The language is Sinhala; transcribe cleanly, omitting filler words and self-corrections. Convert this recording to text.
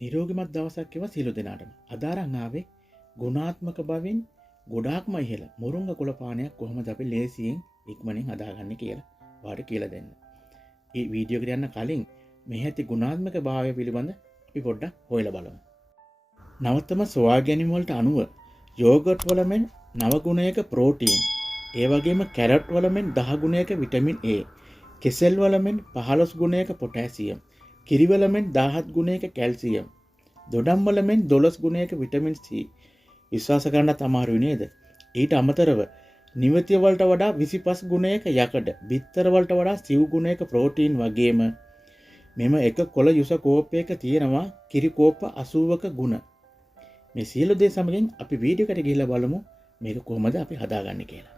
නිරෝගිමත් දවසක් එව සියලු දෙනාටම. අද අරන් ආවේ ගුණාත්මක බවින් ගොඩාක්ම ඉහළ මුරුංග කුල පානයක් කොහොමද අපි ලේසියෙන් ඉක්මනින් හදාගන්නේ කියලා ඔයාලට කියලා දෙන්න. මේ වීඩියෝ එකට යන්න කලින් මේ ඇති ගුණාත්මක භාවය පිළිබඳ අපි පොඩ්ඩක් හොයලා බලමු. නවතම සොයා ගැනීම වලට අනුව යෝගට් වල මෙන් 9 ගුණයක ප්‍රෝටීන්, ඒ වගේම කැරට් වල මෙන් 10 ගුණයක විටමින් A, කෙසෙල් වල මෙන් 15 ගුණයක පොටෑසියම්, කිරි වල මෙන් 17 ගුණයක කැල්සියම්, දොඩම් වල මෙන් 12 ගුණයක විටමින් C. විශ්වාස කරන්නත් අමාරුයි නේද? ඊට අමතරව නිවතිය වලට වඩා 25 ගුණයක යකඩ, බිත්තර වලට වඩා සිව් ගුණයක ප්‍රෝටීන් වගේම මෙම එක කොළ යුස කෝපයක තියෙනවා කිරි කෝප 80ක ගුණ. මේ සියලු දේ සමගින් අපි වීඩියෝ එකට ගිහිල්ලා බලමු මේක කොහොමද අපි හදාගන්නේ කියලා.